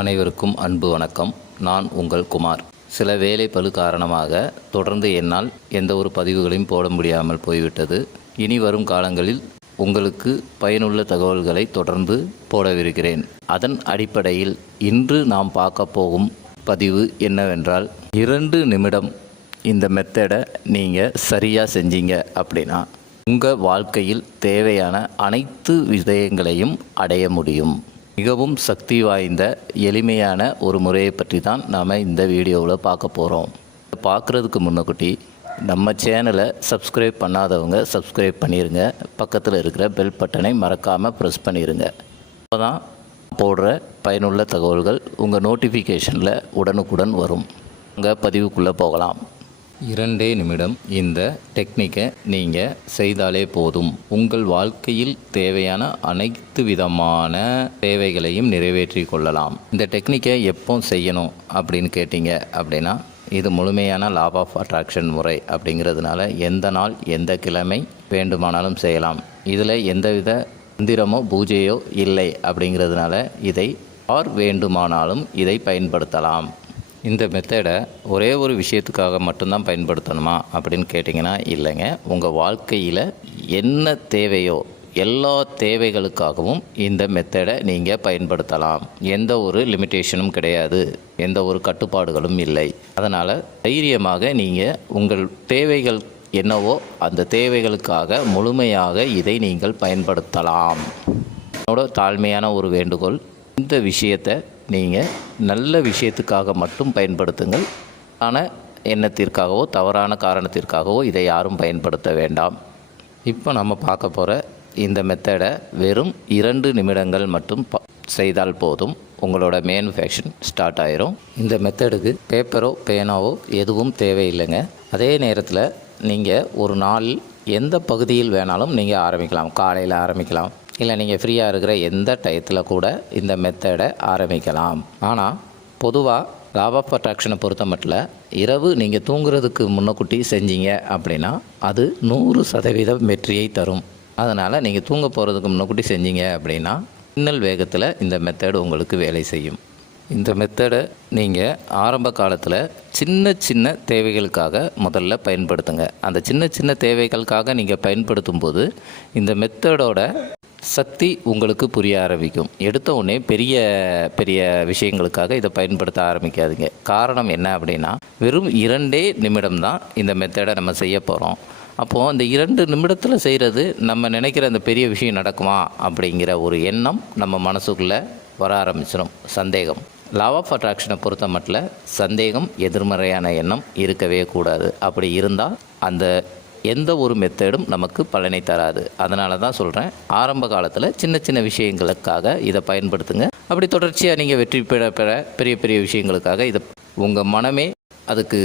அனைவருக்கும் அன்பு வணக்கம். நான் உங்கள் குமார். சில வேலை பளு காரணமாக தொடர்ந்து என்னால் எந்த ஒரு பதிவுகளையும் போட முடியாமல் போய்விட்டது. இனி வரும் காலங்களில் உங்களுக்கு பயனுள்ள தகவல்களை தொடர்ந்து போடவிருக்கிறேன். அதன் அடிப்படையில் இன்று நாம் பார்க்க போகும் பதிவு என்னவென்றால், 2 நிமிடம் இந்த மெத்தடை நீங்கள் சரியாக செஞ்சீங்க அப்படின்னா உங்கள் வாழ்க்கையில் தேவையான அனைத்து விஷயங்களையும் அடைய முடியும். மிகவும் சக்தி வாய்ந்த எளிமையான ஒரு முறையை பற்றி தான் நாம் இந்த வீடியோவில் பார்க்க போகிறோம். பார்க்குறதுக்கு முன்னக்கூட்டி நம்ம சேனலை சப்ஸ்கிரைப் பண்ணாதவங்க சப்ஸ்கிரைப் பண்ணிடுங்க. பக்கத்தில் இருக்கிற பெல் பட்டனை மறக்காமல் ப்ரெஸ் பண்ணிடுங்க. அப்போ தான் போடுற பயனுள்ள தகவல்கள் உங்கள் நோட்டிஃபிகேஷனில் உடனுக்குடன் வரும். உங்கள் பதிவுக்குள்ளே போகலாம். 2 நிமிடம் இந்த டெக்னிக்கை நீங்கள் செய்தாலே போதும். உங்கள் வாழ்க்கையில் தேவையான அனைத்து விதமான தேவைகளையும் நிறைவேற்றி கொள்ளலாம். இந்த டெக்னிக்கை எப்போ செய்யணும் அப்படின்னு கேட்டிங்க அப்படின்னா, இது முழுமையான லா ஆஃப் அட்ராக்ஷன் முறை அப்படிங்கிறதுனால எந்த நாள் எந்த கிழமை வேண்டுமானாலும் செய்யலாம். இதில் எந்தவித மந்திரமோ பூஜையோ இல்லை அப்படிங்கிறதுனால இதை யார் வேண்டுமானாலும் இதை பயன்படுத்தலாம். இந்த மெத்தடை ஒரே ஒரு விஷயத்துக்காக மட்டும்தான் பயன்படுத்தணுமா அப்படின்னு கேட்டிங்கன்னா இல்லைங்க. உங்கள் வாழ்க்கையில் என்ன தேவையோ எல்லா தேவைகளுக்காகவும் இந்த மெத்தடை நீங்கள் பயன்படுத்தலாம். எந்த ஒரு லிமிட்டேஷனும் கிடையாது, எந்த ஒரு கட்டுப்பாடுகளும் இல்லை. அதனால் தைரியமாக நீங்கள் உங்கள் தேவைகள் என்னவோ அந்த தேவைகளுக்காக முழுமையாக இதை நீங்கள் பயன்படுத்தலாம். என்னோட தாழ்மையான ஒரு வேண்டுகோள், இந்த விஷயத்தை நீங்கள் நல்ல விஷயத்துக்காக மட்டும் பயன்படுத்துங்கள். ஆனால் எண்ணத்திற்காகவோ தவறான காரணத்திற்காகவோ இதை யாரும் பயன்படுத்த வேண்டாம். இப்போ நம்ம பார்க்க போகிற இந்த மெத்தடை வெறும் 2 நிமிடங்கள் மட்டும் செய்தால் போதும். உங்களோட மேனுஃபேக்சரிங் ஸ்டார்ட் ஆயிரும். இந்த மெத்தடுக்கு பேப்பரோ பேனாவோ எதுவும் தேவையில்லைங்க. அதே நேரத்தில் நீங்கள் ஒரு நாள் எந்த பகுதியில் வேணாலும் நீங்கள் ஆரம்பிக்கலாம். காலையில் ஆரம்பிக்கலாம், இல்லை நீங்கள் ஃப்ரீயாக இருக்கிற எந்த டயத்தில் கூட இந்த மெத்தடை ஆரம்பிக்கலாம். ஆனால் பொதுவாக லா ஆஃப் அட்ராக்ஷனை பொறுத்த மட்டும் இரவு நீங்கள் தூங்குறதுக்கு முன்னக்கூட்டி செஞ்சீங்க அப்படின்னா அது 100% வெற்றியை தரும். அதனால் நீங்கள் தூங்க போகிறதுக்கு முன்னக்கூட்டி செஞ்சீங்க அப்படின்னா மின்னல் வேகத்தில் இந்த மெத்தடு உங்களுக்கு வேலை செய்யும். இந்த மெத்தடை நீங்கள் ஆரம்ப காலத்தில் சின்ன சின்ன தேவைகளுக்காக முதல்ல பயன்படுத்துங்க. அந்த சின்ன சின்ன தேவைகளுக்காக நீங்கள் பயன்படுத்தும் போது இந்த மெத்தடோட சக்தி உங்களுக்கு புரிய ஆரம்பிக்கும். எடுத்த உடனே பெரிய பெரிய விஷயங்களுக்காக இதை பயன்படுத்த ஆரம்பிக்காதீங்க. காரணம் என்ன அப்படின்னா, வெறும் 2 நிமிடம் தான் இந்த மெத்தடை நம்ம செய்ய போகிறோம். அப்போது அந்த 2 நிமிடத்தில் செய்கிறது நம்ம நினைக்கிற அந்த பெரிய விஷயம் நடக்குமா அப்படிங்கிற ஒரு எண்ணம் நம்ம மனசுக்குள்ளே வர ஆரம்பிச்சிடும். சந்தேகம். லா ஆஃப் அட்ராக்ஷனை பொறுத்த மட்டும் சந்தேகம், எதிர்மறையான எண்ணம் இருக்கவே கூடாது. அப்படி இருந்தால் அந்த எந்த ஒரு மெத்தடும் நமக்கு பலனை தராது. அதனால தான் சொல்கிறேன், ஆரம்ப காலத்தில் சின்ன சின்ன விஷயங்களுக்காக இதை பயன்படுத்துங்க. அப்படி தொடர்ச்சியாக நீங்கள் வெற்றி பெற பெரிய பெரிய விஷயங்களுக்காக இதை உங்கள் மனமே அதுக்கு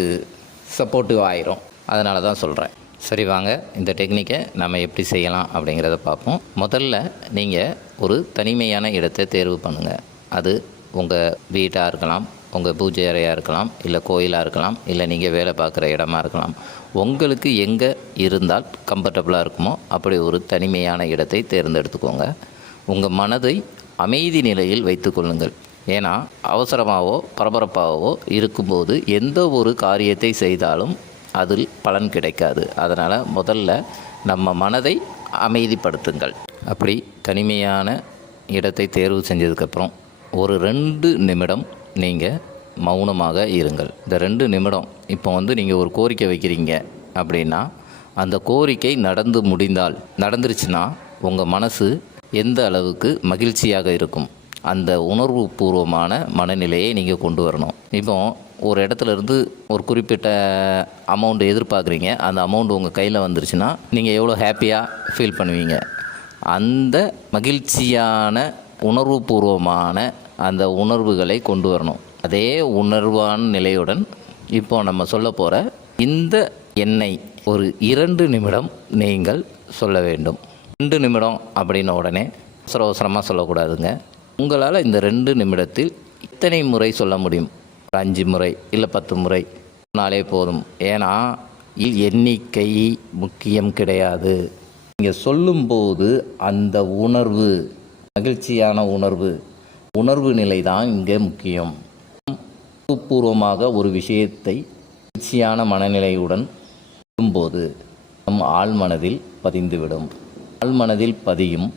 சப்போர்ட்டிவ் ஆயிரும். அதனால தான் சொல்கிறேன். சரி, வாங்க இந்த டெக்னிக்கை நம்ம எப்படி செய்யலாம் அப்படிங்கிறத பார்ப்போம். முதல்ல நீங்கள் ஒரு தனிமையான இடத்தை தேர்வு பண்ணுங்கள். அது உங்கள் வீட்டாக இருக்கலாம், உங்கள் பூஜை அறையாக இருக்கலாம், இல்லை கோயிலாக இருக்கலாம், இல்லை நீங்கள் வேலை பார்க்குற இடமா இருக்கலாம். உங்களுக்கு எங்கே இருந்தால் கம்ஃபர்டபுளாக இருக்குமோ அப்படி ஒரு தனிமையான இடத்தை தேர்ந்தெடுத்துக்கோங்க. உங்கள் மனதை அமைதி நிலையில் வைத்து கொள்ளுங்கள். ஏன்னா அவசரமாகவோ பரபரப்பாகவோ இருக்கும்போது எந்த ஒரு காரியத்தை செய்தாலும் அதில் பலன் கிடைக்காது. அதனால் முதல்ல நம்ம மனதை அமைதிப்படுத்துங்கள். அப்படி தனிமையான இடத்தை தேர்வு செஞ்சதுக்கப்புறம் ஒரு 2 நிமிடம் நீங்கள் மௌனமாக இருங்கள். இந்த 2 நிமிடம் இப்போ நீங்கள் ஒரு கோரிக்கை வைக்கிறீங்க அப்படின்னா அந்த கோரிக்கை நடந்துருச்சுன்னா உங்கள் மனசு எந்த அளவுக்கு மகிழ்ச்சியாக இருக்கும், அந்த உணர்வு பூர்வமான மனநிலையை நீங்கள் கொண்டு வரணும். இப்போ ஒரு இடத்துல இருந்து ஒரு குறிப்பிட்ட அமௌண்ட் எதிர்பார்க்குறீங்க, அந்த அமௌண்ட் உங்கள் கையில் வந்துருச்சுன்னா நீங்கள் எவ்வளோ ஹாப்பியாக ஃபீல் பண்ணுவீங்க. அந்த மகிழ்ச்சியான உணர்வு பூர்வமான அந்த உணர்வுகளை கொண்டு வரணும். அதே உணர்வான நிலையுடன் இப்போ நம்ம சொல்ல போகிற இந்த எண்ணை ஒரு 2 நிமிடம் நீங்கள் சொல்ல வேண்டும். 2 நிமிடம் அப்படின்ன உடனே அவசரமாக சொல்லக்கூடாதுங்க. உங்களால் இந்த 2 நிமிடத்தில் இத்தனை முறை சொல்ல முடியும். 5 முறை இல்லை 10 முறை நாளே போதும். ஏன்னா எண்ணிக்கை முக்கியம் கிடையாது. நீங்கள் சொல்லும்போது அந்த உணர்வு, மகிழ்ச்சியான உணர்வு, உணர்வு நிலை தான் இங்கே முக்கியம். பூர்வமாக ஒரு விஷயத்தை மகிழ்ச்சியான மனநிலையுடன் இருக்கும்போது நம் ஆழ்மனதில் பதிந்துவிடும். ஆழ்மனதில் பதியும்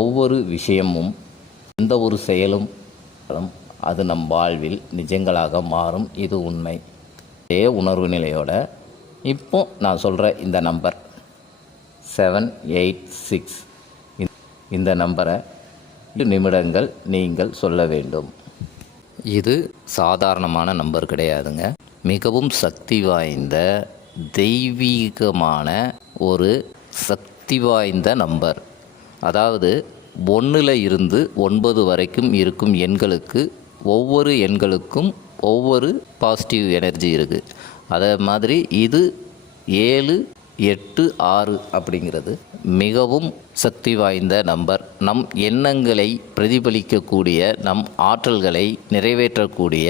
ஒவ்வொரு விஷயமும் எந்த ஒரு செயலும் அது நம் வாழ்வில் நிஜங்களாக மாறும். இது உண்மை. அதே உணர்வு நிலையோட இப்போ நான் சொல்கிற இந்த நம்பர் 786 இந்த நம்பரை 2 நிமிடங்கள் நீங்கள் சொல்ல வேண்டும். இது சாதாரணமான நம்பர் கிடையாதுங்க. மிகவும் சக்தி வாய்ந்த தெய்வீகமான ஒரு சக்தி வாய்ந்த நம்பர். அதாவது 1 இருந்து 9 வரைக்கும் இருக்கும் எண்களுக்கு ஒவ்வொரு எண்களுக்கும் ஒவ்வொரு பாசிட்டிவ் எனர்ஜி இருக்குது. அதே மாதிரி இது 7, 8, 6 அப்படிங்கிறது மிகவும் சக்தி வாய்ந்த நம்பர். நம் எண்ணங்களை பிரதிபலிக்கக்கூடிய, நம் ஆற்றல்களை நிறைவேற்றக்கூடிய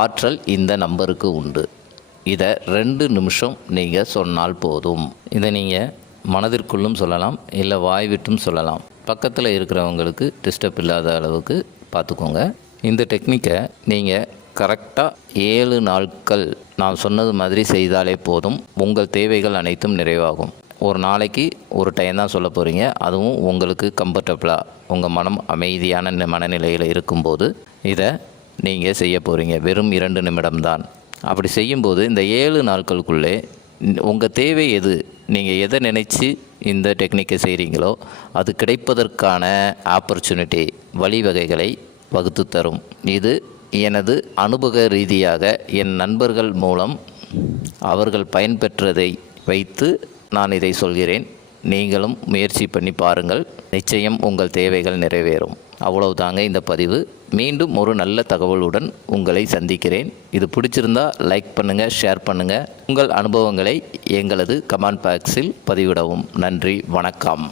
ஆற்றல் இந்த நம்பருக்கு உண்டு. இதை 2 நிமிஷம் நீங்கள் சொன்னால் போதும். இதை நீங்கள் மனதிற்குள்ளும் சொல்லலாம், இல்லை வாய் விட்டும் சொல்லலாம். பக்கத்தில் இருக்கிறவங்களுக்கு டிஸ்டர்ப் இல்லாத அளவுக்கு பார்த்துக்கோங்க. இந்த டெக்னிக்கை நீங்கள் கரெக்டாக 7 நாட்கள் நான் சொன்னது மாதிரி செய்தாலே போதும். உங்கள் தேவைகள் அனைத்தும் நிறைவாகும். ஒரு நாளைக்கு ஒரு டைம் தான் சொல்ல போகிறீங்க. அதுவும் உங்களுக்கு கம்ஃபர்டபுளாக உங்கள் மனம் அமைதியான மனநிலையில் இருக்கும்போது இதை நீங்கள் செய்ய போகிறீங்க. வெறும் 2 நிமிடம்தான். அப்படி செய்யும்போது இந்த 7 நாட்களுக்குள்ளே உங்கள் தேவை எது, நீங்கள் எதை நினச்சி இந்த டெக்னிக்கை செய்கிறீங்களோ அது கிடைப்பதற்கான ஆப்பர்ச்சுனிட்டி, வழிவகைகளை வகுத்து தரும். இது எனது அனுபவ ரீதியாக என் நண்பர்கள் மூலம் அவர்கள் பயன்பெற்றதை வைத்து நான் இதை சொல்கிறேன். நீங்களும் முயற்சி பண்ணி பாருங்கள். நிச்சயம் உங்கள் தேவைகள் நிறைவேறும். அவ்வளவுதாங்க இந்த பதிவு. மீண்டும் ஒரு நல்ல தகவலுடன் உங்களை சந்திக்கிறேன். இது பிடிச்சிருந்தா லைக் பண்ணுங்கள், ஷேர் பண்ணுங்கள். உங்கள் அனுபவங்களை எங்களது கமெண்ட் பாக்ஸில் பதிவிடவும். நன்றி, வணக்கம்.